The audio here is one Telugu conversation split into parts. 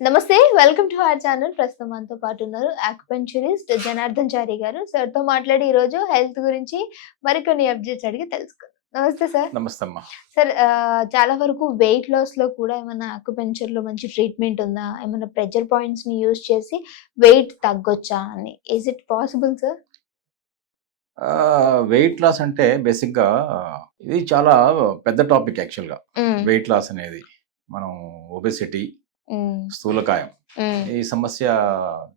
నమస్తే, వెల్కమ్ టు అవర్ ఛానల్. ప్రస్తుతం మనతో పాటు ఉన్నారు ఆక్యుపెంచరిస్ట్ జనార్దన్ చారి గారు. సార్తో మాట్లాడి ఈరోజు హెల్త్ గురించి మరికొన్ని అప్డేట్స్ అడిగి తెలుసుకుందాం. నమస్తే సార్. నమస్తే అమ్మా. సార్, చాలా వరకు వెయిట్ లాస్ లో కూడా ఏమైనా ఆక్యుపెంచర్ లో మంచి ట్రీట్మెంట్ ఉందా? ఏమైనా ప్రెషర్ పాయింట్స్ ని యూజ్ చేసి వెయిట్ తగ్గొచ్చా అని? Is it possible sir? Weight loss అంటే బేసిక్గా ఇది చాలా పెద్ద టాపిక్ యాక్చువల్గా. వెయిట్ లాస్ అనేది మనం ఒబెసిటీ, స్థూలకాయం, ఈ సమస్య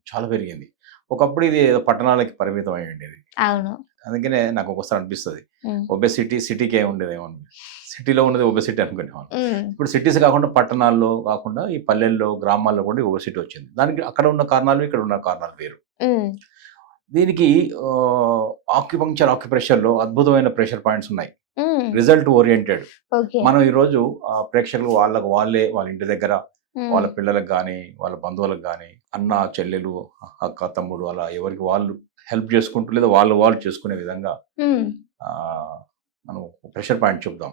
చాలా పెరిగింది. ఒకప్పుడు ఇది ఏదో పట్టణాలకి పరిమితం అయి ఉండేది. అవును. అందుకనే నాకు ఒకసారి అనిపిస్తుంది ఒబెసిటీ సిటీకే ఉండేదేమో, సిటీలో ఉన్నది ఒబెసిటీ అనుకునేవాళ్ళు. ఇప్పుడు సిటీస్ కాకుండా పట్టణాల్లో కాకుండా ఈ పల్లెల్లో గ్రామాల్లో కూడా ఒబెసిటీ వచ్చింది. దానికి అక్కడ ఉన్న కారణాలు ఇక్కడ ఉన్న కారణాలు వేరు. దీనికి ఆక్యుప్రెషర్లో అద్భుతమైన ప్రెషర్ పాయింట్స్ ఉన్నాయి, రిజల్ట్ ఓరియంటెడ్. మనం ఈరోజు ప్రేక్షకులు వాళ్ళ ఇంటి దగ్గర వాళ్ళ పిల్లలకు కానీ వాళ్ళ బంధువులకు కానీ అన్న చెల్లెలు అక్క తమ్ముడు అలా ఎవరికి వాళ్ళు హెల్ప్ చేసుకుంటూ లేదా వాళ్ళు చేసుకునే విధంగా మనం ప్రెషర్ పాయింట్ చెప్దాం.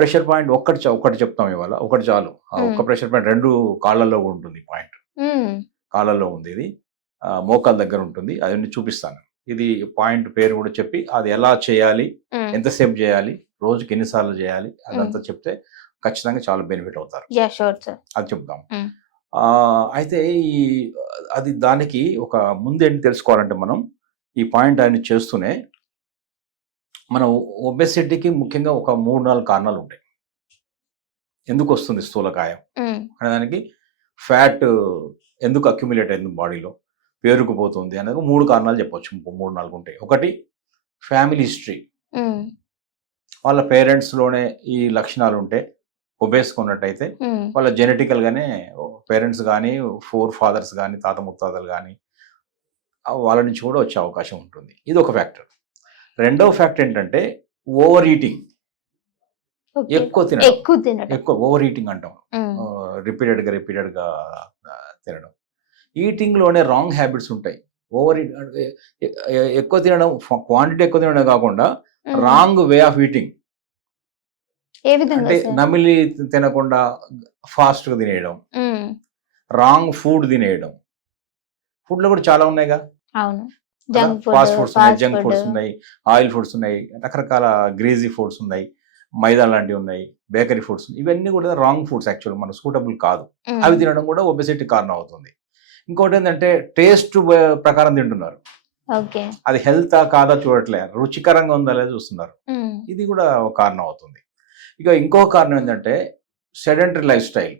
ప్రెషర్ పాయింట్ ఒక్కటి చెప్తాం ఇవాళ, ఒకటి చాలు. ఒక్క ప్రెషర్ పాయింట్ 2 కాళ్ళల్లో ఉంటుంది. పాయింట్ కాళ్ళల్లో ఉంది, ఇది మోకాల దగ్గర ఉంటుంది. అవన్నీ చూపిస్తాను. ఇది పాయింట్ పేరు కూడా చెప్పి అది ఎలా చేయాలి, ఎంతసేపు చేయాలి, రోజుకి ఎన్నిసార్లు చేయాలి అదంతా చెప్తే ఖచ్చితంగా చాలా బెనిఫిట్ అవుతారు. అది చెప్తాం. అయితే అది దానికి ఒక ముందేంటి తెలుసుకోవాలంటే మనం ఈ పాయింట్ ఆయన చేస్తూనే మనం ఒబెసిటీకి ముఖ్యంగా ఒక 3-4 కారణాలు ఉంటాయి. ఎందుకు వస్తుంది స్థూలకాయం అనే దానికి, ఫ్యాట్ ఎందుకు అక్యుములేట్ అయింది బాడీలో, పేరుకుపోతుంది అనేది 3 కారణాలు చెప్పొచ్చు. 3-4 ఉంటాయి. ఒకటి ఫ్యామిలీ హిస్టరీ, వాళ్ళ పేరెంట్స్లోనే ఈ లక్షణాలు ఉంటే ఒబేసుకున్నట్టయితే వాళ్ళ జెనెటికల్ గానే పేరెంట్స్ కానీ 4 ఫాదర్స్ కానీ తాత ముత్తాతలు కానీ వాళ్ళ నుంచి కూడా వచ్చే అవకాశం ఉంటుంది. ఇది ఒక ఫ్యాక్టర్. రెండవ ఫ్యాక్టర్ ఏంటంటే ఓవర్ ఈటింగ్, ఎక్కువ ఓవర్ ఈటింగ్ అంటాం. రిపీటెడ్గా తినడం. ఈటింగ్లోనే రాంగ్ హ్యాబిట్స్ ఉంటాయి. ఎక్కువ తినడం, క్వాంటిటీ ఎక్కువ తినడం కాకుండా రాంగ్ వే ఆఫ్ ఈటింగ్. అంటే నమిలి తినకుండా ఫాస్ట్గా తినేయడం, రాంగ్ ఫుడ్ తినేయడం. ఫుడ్ లో కూడా చాలా ఉన్నాయిగా, ఫాస్ట్ ఫుడ్స్ ఉన్నాయి, జంక్ ఫుడ్స్ ఉన్నాయి, ఆయిల్ ఫుడ్స్ ఉన్నాయి, రకరకాల గ్రీజీ ఫుడ్స్ ఉన్నాయి, మైదా లాంటివి ఉన్నాయి, బేకరీ ఫుడ్స్. ఇవన్నీ కూడా రాంగ్ ఫుడ్స్, యాక్చువల్ మనకు సూటబుల్ కాదు. అవి తినడం కూడా ఒబెసిటీ కారణం అవుతుంది. ఇంకోటి ఏంటంటే టేస్ట్ ప్రకారం తింటున్నారు, అది హెల్త్ కాదా చూడట్లే, రుచికరంగా ఉందా లేదా చూస్తున్నారు. ఇది కూడా ఒక కారణం అవుతుంది. ఇక ఇంకో కారణం ఏంటంటే సెడెంటరీ లైఫ్ స్టైల్.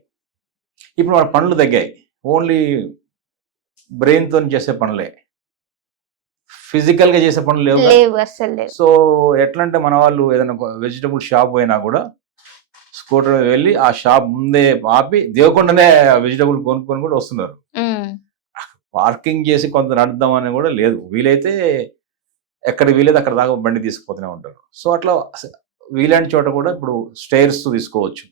ఇప్పుడు మన పనులు తగ్గాయి, ఓన్లీ బ్రెయిన్తో చేసే పనులే, ఫిజికల్గా చేసే పనులు లేవు. సో ఎట్లా అంటే మన వాళ్ళు ఏదైనా వెజిటబుల్ షాప్ పోయినా కూడా స్కూటర్ వెళ్ళి ఆ షాప్ ముందే ఆపి దేవకుండానే వెజిటబుల్ కొనుక్కొని కూడా వస్తున్నారు. పార్కింగ్ చేసి కొంత నడుద్దామని కూడా లేదు. వీలైతే ఎక్కడికి వీలైతే అక్కడ దాకా బండి తీసుకుపోతూనే ఉంటారు. సో అట్లా వీలైన చోట కూడా ఇప్పుడు స్టైర్స్ తీసుకోవచ్చు,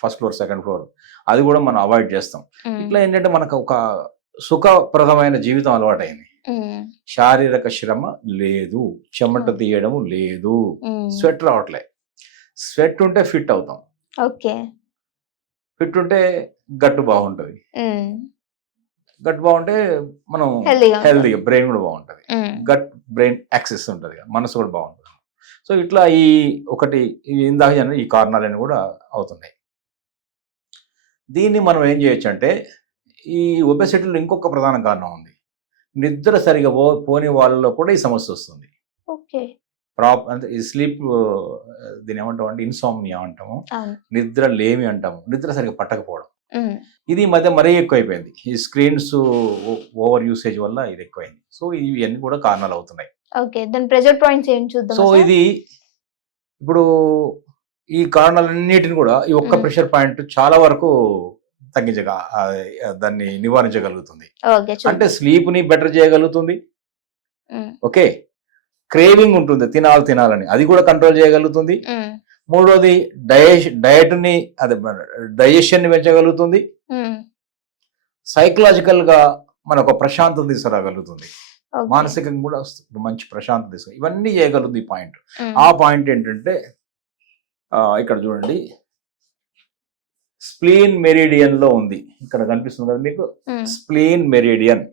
ఫస్ట్ ఫ్లోర్, సెకండ్ ఫ్లోర్, అది కూడా మనం అవాయిడ్ చేస్తాం. ఇట్లా ఏంటంటే మనకు ఒక సుఖప్రదమైన జీవితం అలవాటైంది. శారీరక శ్రమ లేదు, చెమట తీయడం లేదు, స్వెట్ రావట్లే. స్వెట్ ఉంటే ఫిట్ అవుతాం, ఫిట్ ఉంటే గట్టు బాగుంటుంది, గట్ బాగుంటే మనం హెల్దీగా, బ్రెయిన్ కూడా బాగుంటుంది, గట్ బ్రెయిన్ యాక్సెస్ ఉంటుంది, మనసు కూడా బాగుంటుంది. సో ఇట్లా ఇందాక ఈ కారణాలన్నీ కూడా అవుతున్నాయి. దీన్ని మనం ఏం చేయొచ్చు అంటే, ఈ ఒబెసిటీలో ఇంకొక ప్రధాన కారణం ఉంది. నిద్ర సరిగా పోని వాళ్ళలో కూడా ఈ సమస్య వస్తుంది. అంటే ఈ స్లీప్, దీని ఏమంటాం అంటే ఇన్సామ్నియా అంటాము, నిద్ర లేమి అంటాము, నిద్ర సరిగా పట్టకపోవడం. ఇది మధ్య మరీ ఎక్కువైపోయింది. ఈ స్క్రీన్స్ ఓవర్ యూసేజ్ వల్ల ఇది ఎక్కువైంది. సో ఇవన్నీ కూడా కారణాలు అవుతున్నాయి. సో ఇది ఇప్పుడు ఈ కారణాలన్నిటిని కూడా ఈ ఒక్క ప్రెషర్ పాయింట్ చాలా వరకు దాన్ని నివారించగలుగుతుంది. అంటే స్లీప్ ని బెటర్ చేయగలుగుతుంది. ఓకే, క్రేవింగ్ ఉంటుంది తినాలని, అది కూడా కంట్రోల్ చేయగలుగుతుంది. మూడోది డైజెషన్ ని పెంచగలుగుతుంది. సైకలాజికల్ గా మనకు ప్రశాంతత తీసుకురాగలుగుతుంది, మానసికంగా కూడా మంచి ప్రశాంతత తీసుకురా, ఇవన్నీ చేయగలుగుతుంది ఈ పాయింట్. ఆ పాయింట్ ఏంటంటే ఇక్కడ చూడండి, స్ప్లీన్ మెరిడియన్ లో ఉంది. ఇక్కడ కనిపిస్తుంది కదా మీకు, spleen meridian.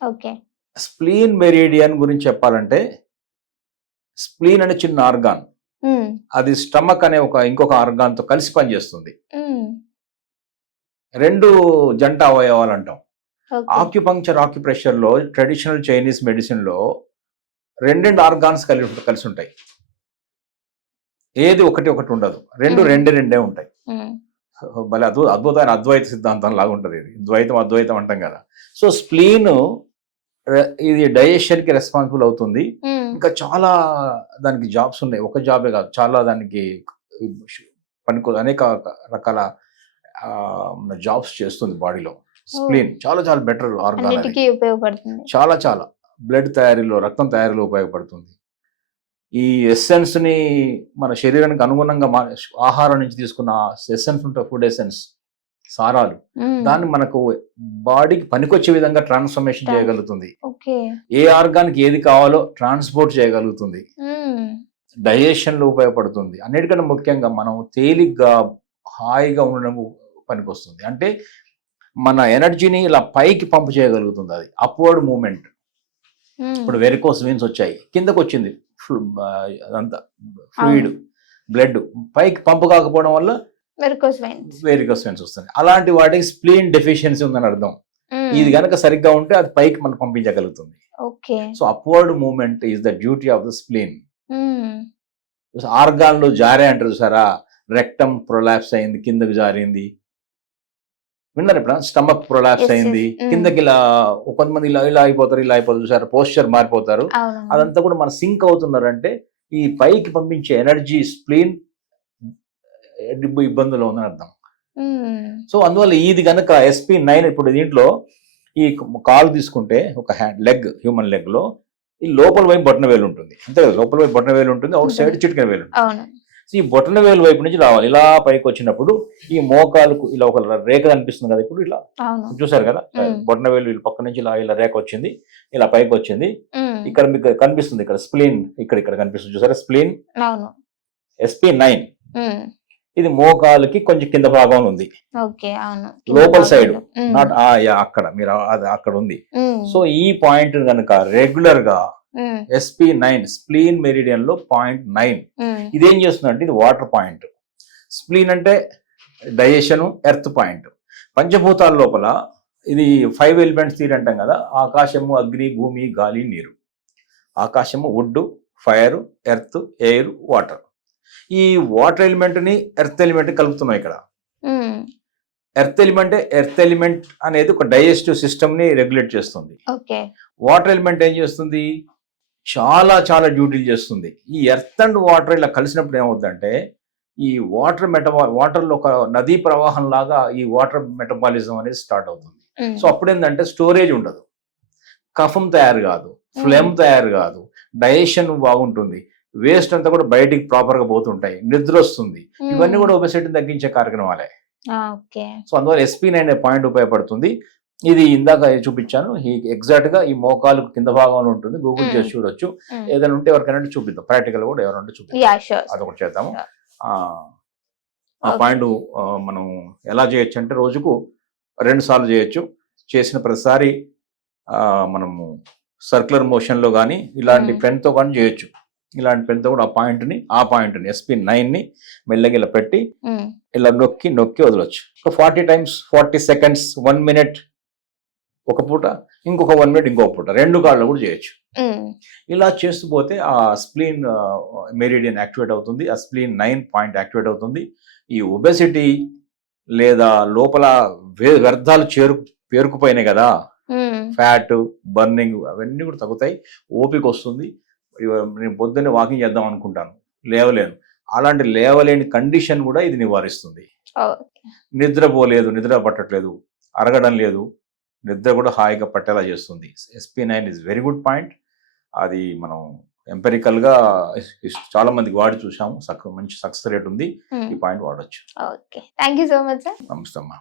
Okay. Spleen meridian గురించి చెప్పాలంటే, స్ప్లీన్ అనే చిన్న ఆర్గాన్, అది స్టమక్ అనే ఇంకొక ఆర్గాన్ తో కలిసి పనిచేస్తుంది. రెండు జంట అవయవాలు అంటాం. ఆక్యుపంక్చర్, ఆక్యుప్రెషర్ లో, ట్రెడిషనల్ చైనీస్ మెడిసిన్ లో రెండు ఆర్గాన్స్ కలిసి ఉంటాయి. ఏది ఒకటి ఉండదు, రెండే ఉంటాయి. భలే అద్భుతమైన అద్వైత సిద్ధాంతం లాగా ఉంటుంది ఇది. అద్వైతం అంటాం కదా. సో స్ప్లీన్ ఇది డైజెషన్ కి రెస్పాన్సిబుల్ అవుతుంది. ఇంకా చాలా దానికి జాబ్స్ ఉన్నాయి, ఒక జాబే కాదు, చాలా దానికి అనేక రకాల జాబ్స్ చేస్తుంది బాడీలో. స్ప్లీన్ చాలా చాలా బెటర్ ఆర్గాన్, ఉపయోగపడుతుంది. చాలా బ్లడ్ తయారీలో, రక్తం తయారీలో ఉపయోగపడుతుంది. ఈ ఎసెన్స్ ని మన శరీరానికి అనుగుణంగా ఆహారం నుంచి తీసుకున్న ఎసెన్స్ ఉంటాయి, ఫుడ్ ఎసెన్స్, సారాలు, దాన్ని మనకు బాడీకి పనికొచ్చే విధంగా ట్రాన్స్ఫర్మేషన్ చేయగలుగుతుంది. ఏ ఆర్గాన్కి ఏది కావాలో ట్రాన్స్పోర్ట్ చేయగలుగుతుంది. డైజెషన్ లో ఉపయోగపడుతుంది. అన్నిటికన్నా ముఖ్యంగా మనం తేలిగ్గా హాయిగా ఉండడం పనికొస్తుంది. అంటే మన ఎనర్జీని ఇలా పైకి పంపు చేయగలుగుతుంది. అది అప్వర్డ్ మూమెంట్. ఇప్పుడు వెరికోస్ వెయిన్స్ వచ్చాయి, కిందకు వచ్చింది అదంతా ఫ్లూయిడ్, బ్లడ్ పైకి పంపు కాకపోవడం వల్ల వెరికోస్ వెయిన్స్ వస్తుంది. అలాంటి వాటికి స్ప్లీన్ డెఫిషియన్సీ ఉందని అర్థం. ఇది కనుక సరిగ్గా ఉంటే అది పైకి మనం పంపించగలుగుతుంది. So upward movement is the duty of the spleen. ఆర్గాన్లు జారే అంటారు చూసారా, రెక్టమ్ ప్రొలాప్స్ అయింది, కిందకి జారింది, విన్నారు ఇప్పుడు? స్టమక్ ప్రొలాప్స్ అయింది, కిందకి ఇలా కొంతమంది ఇలా అయిపోతారు చూసారు, పోస్చర్ మారిపోతారు. అదంతా కూడా మన సింక్ అవుతున్నారంటే ఈ పైకి పంపించే ఎనర్జీ స్ప్లీన్ ఇబ్బందులు ఉందని అర్థం. సో అందువల్ల ఇది కనుక SP9, ఇప్పుడు దీంట్లో ఈ కాలు తీసుకుంటే ఒక లెగ్, హ్యూమన్ లెగ్ లో ఈ లోపల వైపు బొటన వేలు ఉంటుంది, అంతే కదా, లోపల వైపు బొటన వేలు ఉంటుంది, అవుట్ సైడ్ చిటికెన వేలు ఉంటుంది. ఈ బొటన వేలు వైపు నుంచి రావాలి, ఇలా పైకి వచ్చినప్పుడు ఈ మోకాలకు ఇలా ఒక రేఖ కనిపిస్తుంది కదా, ఇప్పుడు ఇలా చూసారు కదా, బొటన వేలు పక్క నుంచి ఇలా రేఖ వచ్చింది, ఇలా పైకి వచ్చింది. ఇక్కడ మీకు కనిపిస్తుంది, ఇక్కడ స్ప్లీన్, ఇక్కడ కనిపిస్తుంది చూసారా, స్ప్లీన్ SP9. ఇది మోకాలుకి కొంచెం కింద భాగం ఉంది, లోపల సైడ్, నాట్ అక్కడ మీరు అక్కడ ఉంది. సో ఈ పాయింట్ కనుక రెగ్యులర్ గా SP9 స్ప్లీన్ మెరిడియన్ లో 0.9 ఇదేం చేస్తుందంటే, ఇది వాటర్ పాయింట్. స్ప్లీన్ అంటే డైజెషన్, ఎర్త్ పాయింట్. పంచభూతాల లోపల ఇది 5 ఎలిమెంట్స్ థియరీ అంటాం కదా, ఆకాశము, అగ్ని, భూమి, గాలి, నీరు. ఆకాశము wood, fire, earth, air, water. ఈ వాటర్ ఎలిమెంట్ ని ఎర్త్ ఎలిమెంట్ కలుపుతున్నాం ఇక్కడ. ఎర్త్ ఎలిమెంట్ అనేది ఒక డైజెస్టివ్ సిస్టమ్ ని రెగ్యులేట్ చేస్తుంది. వాటర్ ఎలిమెంట్ ఏం చేస్తుంది, చాలా చాలా డ్యూటీలు చేస్తుంది. ఈ ఎర్త్ అండ్ వాటర్ ఇలా కలిసినప్పుడు ఏమవుతుందంటే, ఈ వాటర్లో ఒక నదీ ప్రవాహం లాగా ఈ వాటర్ మెటబాలిజం అనేది స్టార్ట్ అవుతుంది. సో అప్పుడు ఏంటంటే స్టోరేజ్ ఉండదు, కఫం తయారు కాదు, ఫ్లేమ్ తయారు కాదు, డైజెషన్ బాగుంటుంది, వేస్ట్ అంతా కూడా బయటికి ప్రాపర్ గా పోతుంటాయి, నిద్ర వస్తుంది. ఇవన్నీ కూడా ఒబెసిటీని తగ్గించే కార్యక్రమాలే. సో అందువల్ల SP9 అనే పాయింట్ ఉపయోగపడుతుంది. ఇది ఇందాక చూపించాను, ఎగ్జాక్ట్ గా ఈ మోకాలు కింద భాగంలో ఉంటుంది. గూగుల్ చేసి చూడొచ్చు. ఏదైనా ఉంటే ఎవరికైనా చూపిద్దాం, ప్రాక్టికల్ కూడా ఎవరైనా చూపిద్దాం, అదొకటి చేద్దాము. ఆ పాయింట్ మనం ఎలా చేయొచ్చు అంటే, రోజుకు 2 సార్లు చేయొచ్చు. చేసిన ప్రతిసారి మనము సర్క్యులర్ మోషన్ లో కానీ ఇలాంటి పెన్ తో కానీ చేయొచ్చు. ఇలాంటి పెన్ తో కూడా ఆ పాయింట్ని SP9 మెల్లగా ఇలా పెట్టి ఇలా నొక్కి వదలొచ్చు. 40 times 40 seconds, 1 minute ఒక పూట, ఇంకొక 1 minute ఇంకొక పూట, 2 కాళ్ళు కూడా చేయొచ్చు. ఇలా చేస్తూ పోతే ఆ స్ప్లీన్ మెరిడియన్ యాక్టివేట్ అవుతుంది, ఆ SP9 పాయింట్ యాక్టివేట్ అవుతుంది. ఈ ఒబెసిటీ లేదా లోపల వ్యర్థాలు పేరుకుపోయినాయి కదా, ఫ్యాట్ బర్నింగ్, అవన్నీ కూడా తగ్గుతాయి. ఓపిక వస్తుంది. నేను పొద్దున్నే వాకింగ్ చేద్దాం అనుకుంటాను, లేవలేను, అలాంటి లేవలేని కండిషన్ కూడా ఇది నివారిస్తుంది. నిద్రపోలేదు, నిద్ర పట్టట్లేదు, అరగడం లేదు, నిద్ర కూడా హాయిగా పట్టేలా చేస్తుంది. SP9 is very good point. అది మనం ఎంపెరికల్ గా చాలా మందికి వాడి చూసాము, మంచి సక్సెస్ రేట్ ఉంది. ఈ పాయింట్ వాడొచ్చు. Thank you so much sir. నమస్తే అమ్మా.